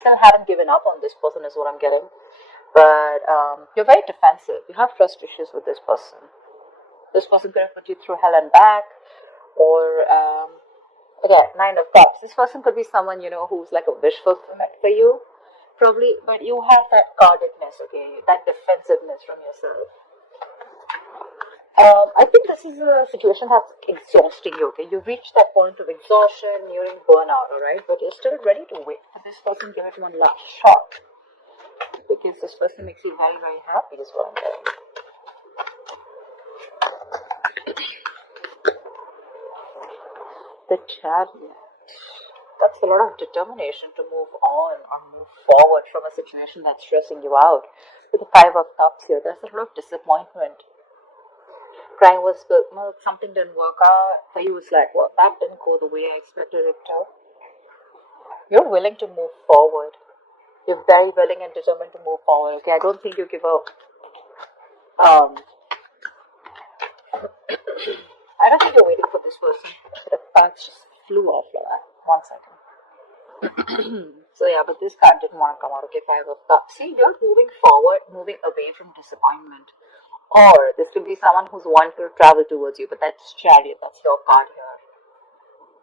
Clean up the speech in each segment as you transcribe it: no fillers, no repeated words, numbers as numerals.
still haven't given up on this person is what I'm getting. But you're very defensive. You have trust issues with this person. This person could have put you through hell and back. Or, again, Nine of Cups. This person could be someone, who's like a wish fulfillment for you. Probably, but you have that guardedness, okay? That defensiveness from yourself. I think this is a situation that's exhausting you, okay? You've reached that point of exhaustion, nearing burnout, alright? But you're still ready to wait for this person, give it one last shot. Because this person makes you very, very happy, is what I'm getting. The Chariot. That's a lot of determination to move on or move forward from a situation that's stressing you out. With the Five of Cups here, there's a lot of disappointment. Crying was spilled milk, something didn't work out. For you, it's like, well, that didn't go the way I expected it to. You're willing to move forward. You're very willing and determined to move forward, okay? I don't think you give up. I don't think you're waiting for this person. The cards just flew off like that. 1 second. So yeah, but this card didn't want to come out, okay? Five of Cups. See, you're moving forward, moving away from disappointment. Or this could be someone who's wanting to travel towards you, but that's Chariot, that's your card here.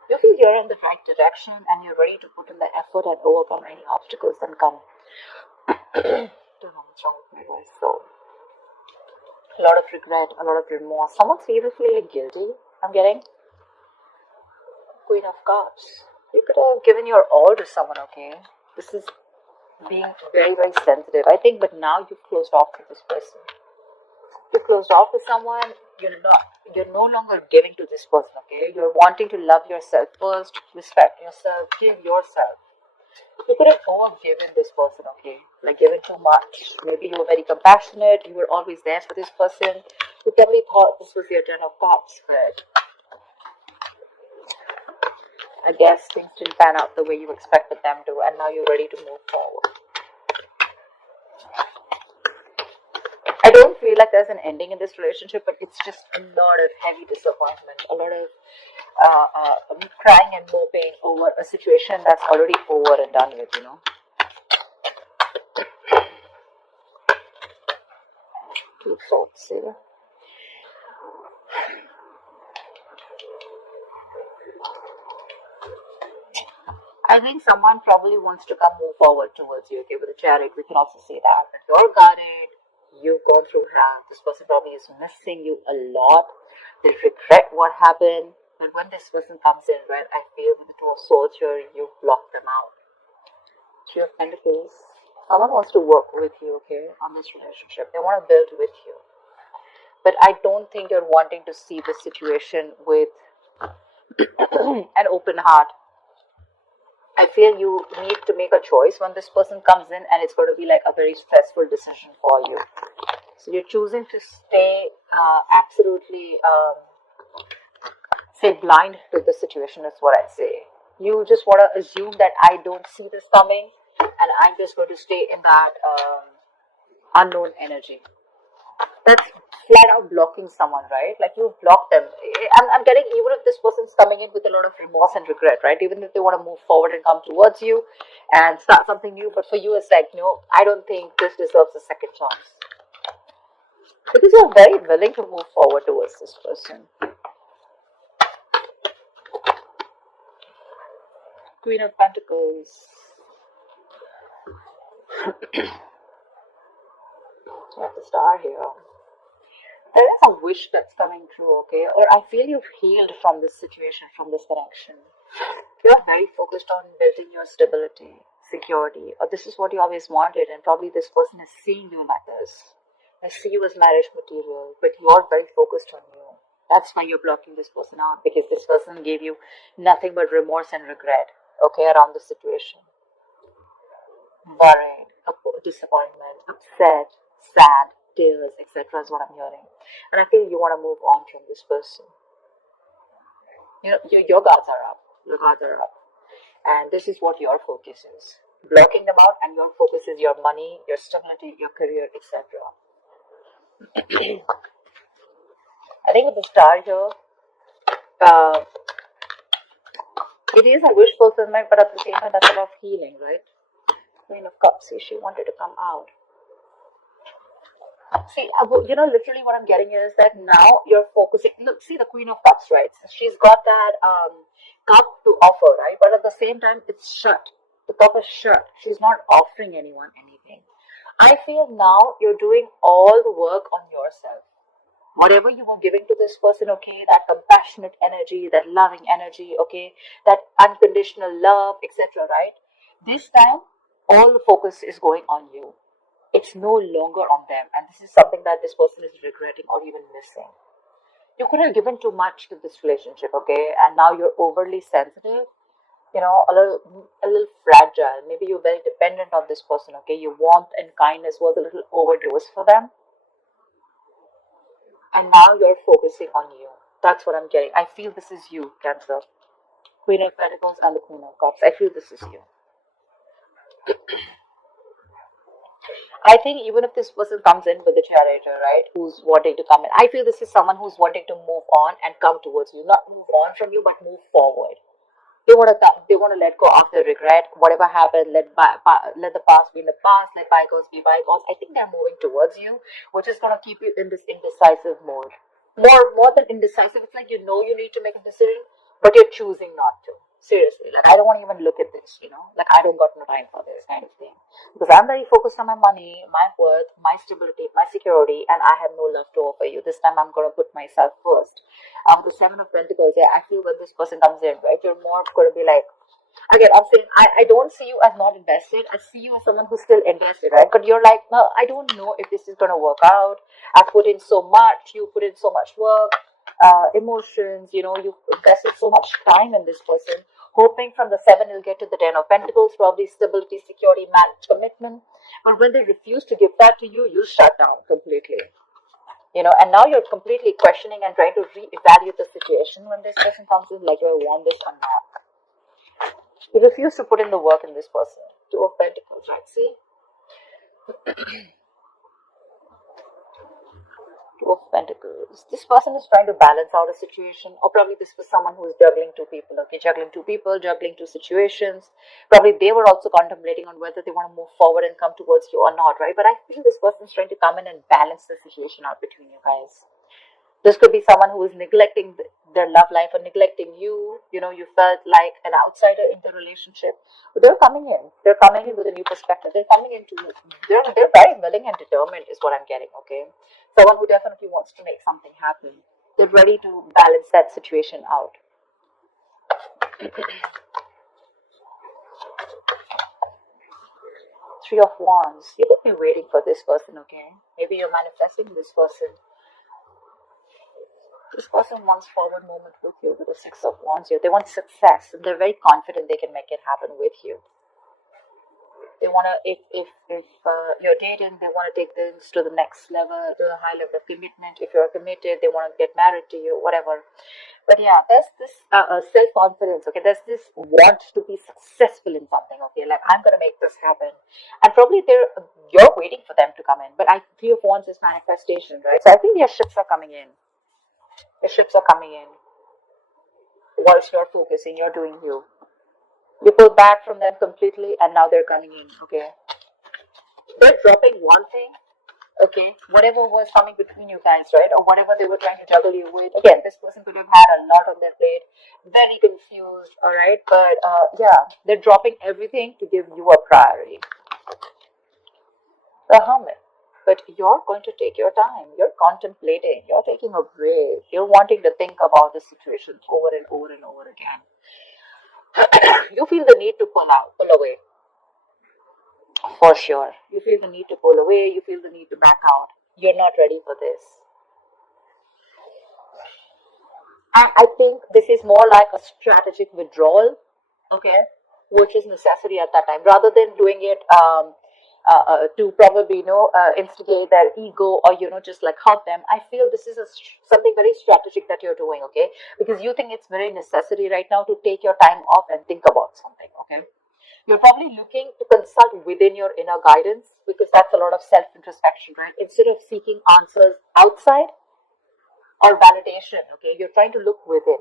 You feel you're in the right direction and you're ready to put in the effort and overcome any obstacles that come. Don't know what's wrong with my voice. So, a lot of regret, a lot of remorse. Someone's even feeling guilty, I'm getting. Queen of Cups. You could have given your all to someone, okay? This is being very, very sensitive, I think, but now you've closed off with this person. You're closed off with someone, you're no longer giving to this person, okay? You're wanting to love yourself first, respect yourself, give yourself. You could have overgiven this person, okay? Like given too much. Maybe you were very compassionate, you were always there for this person. You probably thought this was your Ten of Cups, but I guess things didn't pan out the way you expected them to, and now you're ready to move forward. I don't feel like there's an ending in this relationship, but it's just a lot of heavy disappointment, a lot of crying and moping over a situation that's already over and done with, Two Swords here. I think someone probably wants to move forward towards you, okay, with the Chariot, we can also say that. But you're guarded, you've gone through hell, this person probably is missing you a lot, they regret what happened, but when this person comes in, right, I feel with the Two of Swords here, you've blocked them out. Three of Pentacles, someone wants to work with you, okay, on this relationship, they want to build with you. But I don't think you're wanting to see this situation with an open heart. I feel you need to make a choice when this person comes in, and it's going to be like a very stressful decision for you. So you're choosing to stay absolutely, say, blind to the situation is what I'd say. You just want to assume that I don't see this coming, and I'm just going to stay in that unknown energy. That's flat out blocking someone, right? Like you've blocked them. I'm getting, even if this person's coming in with a lot of remorse and regret, right? Even if they want to move forward and come towards you and start something new, but for you it's like, no, I don't think this deserves a second chance. Because you're very willing to move forward towards this person. Queen of Pentacles. You have the Star here. There is a wish that's coming true, okay? Or I feel you've healed from this situation, from this connection. You're very focused on building your stability, security, or this is what you always wanted, and probably this person is seeing you like this. I see you as marriage material, but you're very focused on you. That's why you're blocking this person out, because this person gave you nothing but remorse and regret, okay, around the situation. Worried, disappointment, upset, sad, tears, etc. is what I'm hearing. And I feel you want to move on from this person. Your guards are up. Your guards are up. And this is what your focus is. Blocking them out, and your focus is your money, your stability, your career, etc. I think with the Star here, it is a wish fulfillment, but at the same time, that's a lot of healing, right? Queen of Cups, see, she wanted to come out. See, literally what I'm getting is that now you're focusing. Look, see the Queen of Cups, right? So she's got that cup to offer, right? But at the same time, it's shut. The cup is shut. She's not offering anyone anything. I feel now you're doing all the work on yourself. Whatever you were giving to this person, okay, that compassionate energy, that loving energy, okay, that unconditional love, etc., right? This time, all the focus is going on you. It's no longer on them, and this is something that this person is regretting or even missing. You could have given too much to this relationship, okay, and now you're overly sensitive, a little fragile. Maybe you're very dependent on this person, okay. Your warmth and kindness was a little overdosed for them, and now you're focusing on you. That's what I'm getting. I feel this is you, Cancer. Queen of Pentacles and the Queen of Cups. I feel this is you. I think even if this person comes in with the charioteer, right, who's wanting to come in, I feel this is someone who's wanting to move on and come towards you, not move on from you, but move forward. They want to let go of the regret, whatever happened. Let the past be in the past. Let bygones be bygones. I think they're moving towards you, which is gonna keep you in this indecisive mode. More than indecisive, it's like you need to make a decision, but you're choosing not to. Seriously, like I don't want to even look at this. Like I don't got no time for this kind of thing because I'm very focused on my money, my worth, my stability, my security, and I have no love to offer you. This time, I'm gonna put myself first. The Seven of Pentacles, yeah, I feel when this person comes in, right, you're more going to be like, again, I'm saying, I don't see you as not invested. I see you as someone who's still invested, right? But you're like, no, I don't know if this is going to work out. I've put in so much. You put in so much work, emotions, you invested so much time in this person, hoping from the Seven you'll get to the Ten of Pentacles, probably stability, security, marriage, commitment. But when they refuse to give that to you, you shut down completely. And now you're completely questioning and trying to reevaluate the situation when this person comes in, like, do I want this or not? You refuse to put in the work in this person. Two of Pentacles, right? See? Two of Pentacles. This person is trying to balance out a situation, or probably this was someone who is juggling two people, okay? Juggling two people, juggling two situations. Probably they were also contemplating on whether they want to move forward and come towards you or not, right? But I feel this person is trying to come in and balance the situation out between you guys. This could be someone who is neglecting their love life or neglecting you. You felt like an outsider in the relationship. But they're coming in. They're coming in with a new perspective. They're very willing and determined is what I'm getting, okay? Someone who definitely wants to make something happen. They're ready to balance that situation out. Three of Wands. You could be waiting for this person, okay? Maybe you're manifesting this person. This person wants forward movement with you with the Six of Wands here. They want success and they're very confident they can make it happen with you. They want to, if you're dating, they want to take things to the next level, to a high level of commitment. If you're committed, they want to get married to you, whatever. But yeah, there's this self-confidence, okay? There's this want to be successful in something, okay? Like, I'm going to make this happen. And probably you're waiting for them to come in. But Three of Wands is manifestation, right? So I think their ships are coming in. The ships are coming in. Whilst you're focusing, you're doing you. You pull back from them completely and now they're coming in, okay? They're dropping one thing, okay? Whatever was coming between you guys, right? Or whatever they were trying to juggle you with. Again, this person could have had a lot on their plate, very confused, alright? But yeah, they're dropping everything to give you a priority. The Hermit. But you're going to take your time. You're contemplating. You're taking a break. You're wanting to think about the situation over and over and over again. You feel the need to pull away. For sure. You feel the need to pull away. You feel the need to back out. You're not ready for this. I think this is more like a strategic withdrawal, okay, which is necessary at that time, rather than doing it to probably instigate their ego or just like hurt them. I feel this is something very strategic that you're doing, okay, because you think it's very necessary right now to take your time off and think about something, okay. You're probably looking to consult within your inner guidance because that's a lot of self introspection, right? Instead of seeking answers outside or validation, okay, you're trying to look within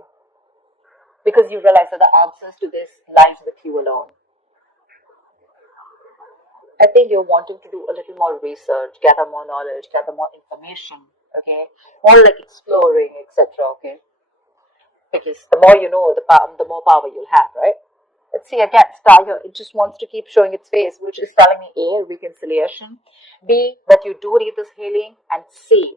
because you realize that the answers to this lies with you alone. I think you're wanting to do a little more research, gather more knowledge, gather more information, okay? More like exploring, etc., okay? Because the more you know, the more power you'll have, right? Let's see again, star here. It just wants to keep showing its face, which is telling me A, reconciliation, B, that you do need this healing, and C,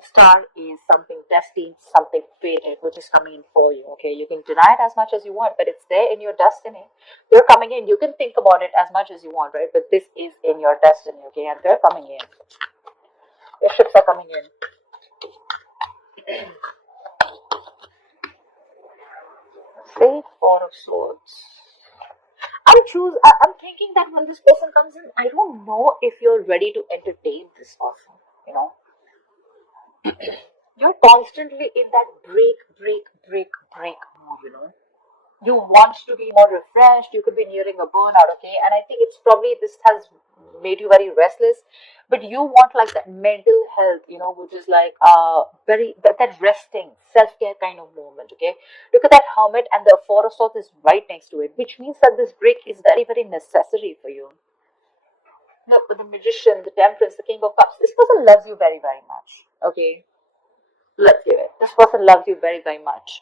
star is something destined, something fated, which is coming in for you. Okay, you can deny it as much as you want, but it's there in your destiny. They're coming in. You can think about it as much as you want, right? But this is in your destiny, okay? And they're coming in. Your ships are coming in. Say Four of Swords. I'm thinking that when this person comes in, I don't know if you're ready to entertain this person. You know, you're constantly in that break mode. You know, you want to be more refreshed. You could be nearing a burnout, okay? And I think it's probably this has made you very restless, but you want like that mental health, you know, which is like very that resting self-care kind of moment, okay? Look at that hermit, and the Four of Swords is right next to it, which means that this break is very necessary for you. Look, with the Magician, the Temperance, the King of Cups, this person loves you very much, okay? Let's give it. This person loves you very much.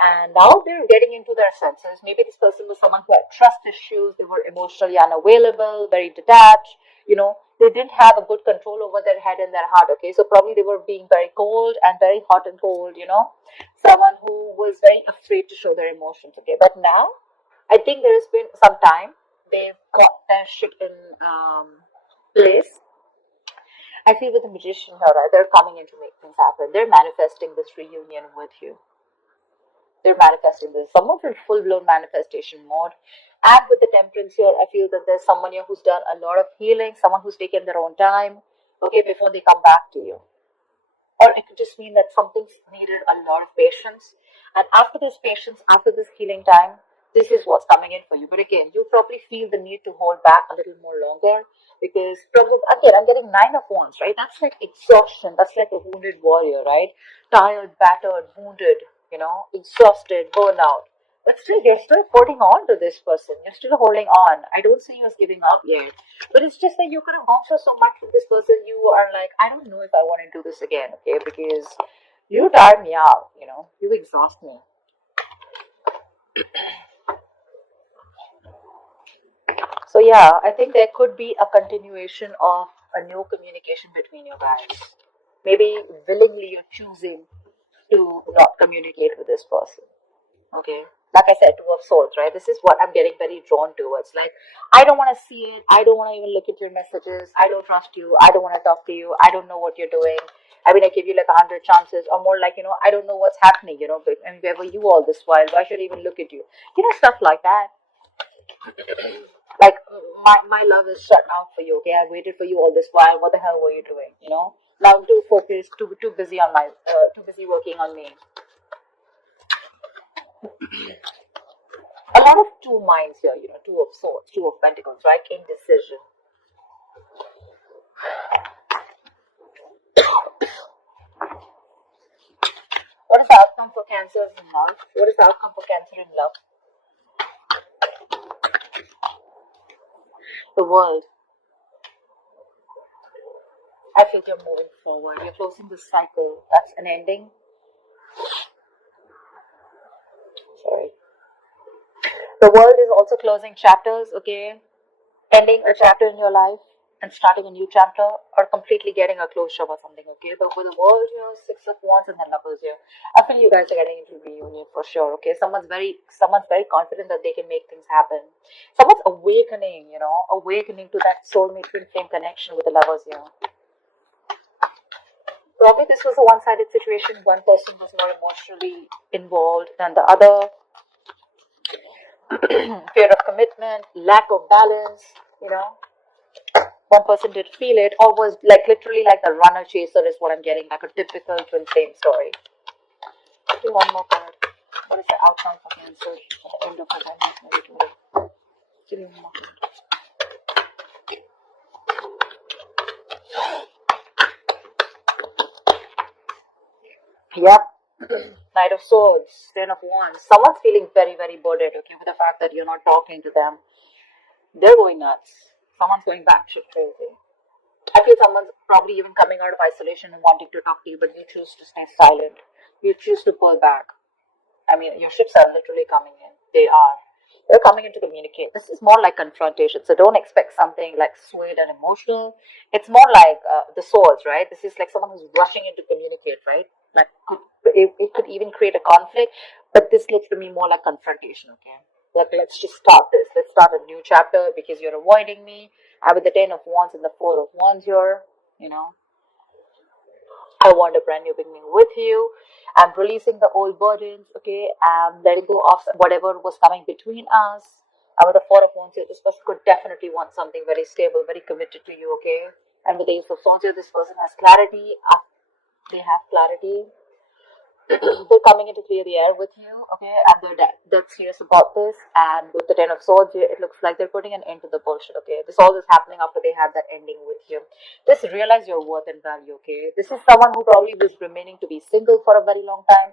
And now they're getting into their senses. Maybe this person was someone who had trust issues. They were emotionally unavailable, very detached. You know, they didn't have a good control over their head and their heart. Okay, so probably they were being very cold and very hot and cold. You know, someone who was very afraid to show their emotions. Okay, but now I think there has been some time. They've got their shit in place. I feel with the Magician here, right? They're coming in to make things happen. They're manifesting this reunion with you. They're manifesting this. Someone's in full blown manifestation mode. And with the Temperance here, I feel that there's someone here who's done a lot of healing, someone who's taken their own time, okay, before they come back to you. Or it could just mean that something's needed a lot of patience. And after this patience, after this healing time, this is what's coming in for you. But again, you probably feel the need to hold back a little more longer because probably, again, I'm getting Nine of Wands, right? That's like exhaustion. That's like a wounded warrior, right? Tired, battered, wounded, you know, exhausted, burnout. But still, you're still holding on to this person. You're still holding on. I don't see you as giving up yet. But it's just that you could have gone through so much with this person. You are like, I don't know if I want to do this again, okay? Because you tire me out, you know, you exhaust me. So yeah, I think there could be a continuation of a new communication between you guys. Maybe willingly you're choosing to not communicate with this person. Okay. Like I said, Two of Swords, right? This is what I'm getting very drawn towards. Like, I don't want to see it. I don't want to even look at your messages. I don't trust you. I don't want to talk to you. I don't know what you're doing. I mean, I give you like 100 chances, or more like, you know, I don't know what's happening, you know, but, and where were you all this while? Why should I even look at you? You know, stuff like that. Like, my love is shut out for you, okay? I waited for you all this while. What the hell were you doing, you know? Now I'm too focused, too busy on too busy working on me. A lot of two minds here, you know, Two of Swords, Two of Pentacles, right? Indecision. What is the outcome for Cancer in love? What is the outcome for Cancer in love? The World. I feel you're moving forward. You're closing this cycle. That's an ending. Sorry. The World is also closing chapters, okay? Ending a chapter in your life and starting a new chapter, or completely getting a closure or something, okay? But with the World, you know, Six of Wands and then Lovers here, I feel you guys are getting into reunion for sure, okay? Someone's very confident that they can make things happen. Someone's awakening, you know, awakening to that soulmate twin flame connection with the Lovers here. Probably this was a one-sided situation. One person was more emotionally involved than the other. Fear of commitment, lack of balance, you know. One person did feel it, or was like literally like the runner chaser is what I'm getting, like a typical twin flame story. Give me one more card. What is the outcome for Cancer at the end of the time? Give me one more card. Yep. Knight of Swords, Ten of Wands. Someone's feeling very burdened, okay, with the fact that you're not talking to them. They're going nuts. Someone's going batshit crazy. I feel someone's probably even coming out of isolation and wanting to talk to you, but you choose to stay silent. You choose to pull back. I mean, your ships are literally coming in. They are. They're coming in to communicate. This is more like confrontation. So don't expect something like sweet and emotional. It's more like the swords, right? This is like someone who's rushing in to communicate, right? Like it could even create a conflict. But this looks to me more like confrontation, okay? Like, let's just start this. Let's start a new chapter because you're avoiding me. I with the 10 of Wands and the 4 of Wands here, you know. I want a brand new beginning with you. I'm releasing the old burdens, okay? I'm letting go of whatever was coming between us. And with the 4 of Wands here, this person could definitely want something very stable, very committed to you, okay? And with the Ace of Swords here, this person has clarity. They have clarity. They're coming in to clear the air with you, okay? And they're serious about this. And with the 10 of Swords here, it looks like they're putting an end to the bullshit, okay? This all is happening after they had that ending with you. Just realize your worth and value, okay? This is someone who probably was remaining to be single for a very long time.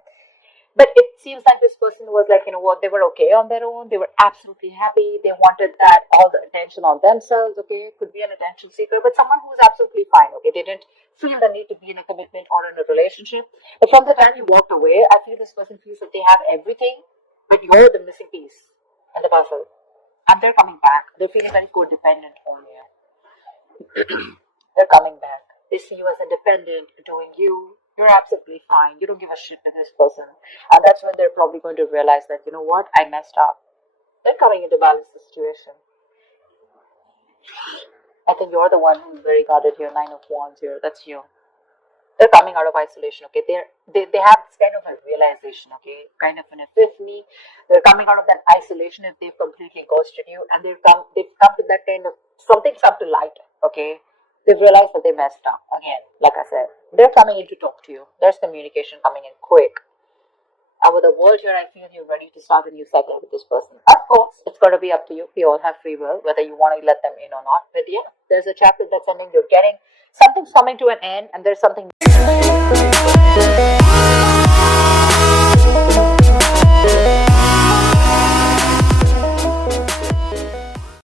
But it seems like this person was like, you know what, they were okay on their own. They were absolutely happy. They wanted that, all the attention on themselves, okay? Could be an attention seeker, but someone who was absolutely fine, okay? They didn't feel the need to be in a commitment or in a relationship. But from the time you walked away, I feel this person feels that they have everything, but you're the missing piece in the puzzle. And they're coming back. They're feeling very codependent on you. They're coming back. They see you as independent, doing you. You're absolutely fine. You don't give a shit to this person. And that's when they're probably going to realize that, you know what, I messed up. They're coming in to balance the situation. I think you're the one who's very guarded here. 9 of Wands here. That's you. They're coming out of isolation, okay? They have this kind of a realization, okay? Kind of an epiphany. They're coming out of that isolation if they've completely ghosted you. And they've come to that kind of, something's come to light, okay? They've realized that they messed up. Again, like I said, they're coming in to talk to you. There's communication coming in quick. And with the world here, I feel you're ready to start a new cycle with this person. Of course, it's going to be up to you. We all have free will, whether you want to let them in or not. But yeah, there's a chapter that's ending. You're getting, something's coming to an end, and there's something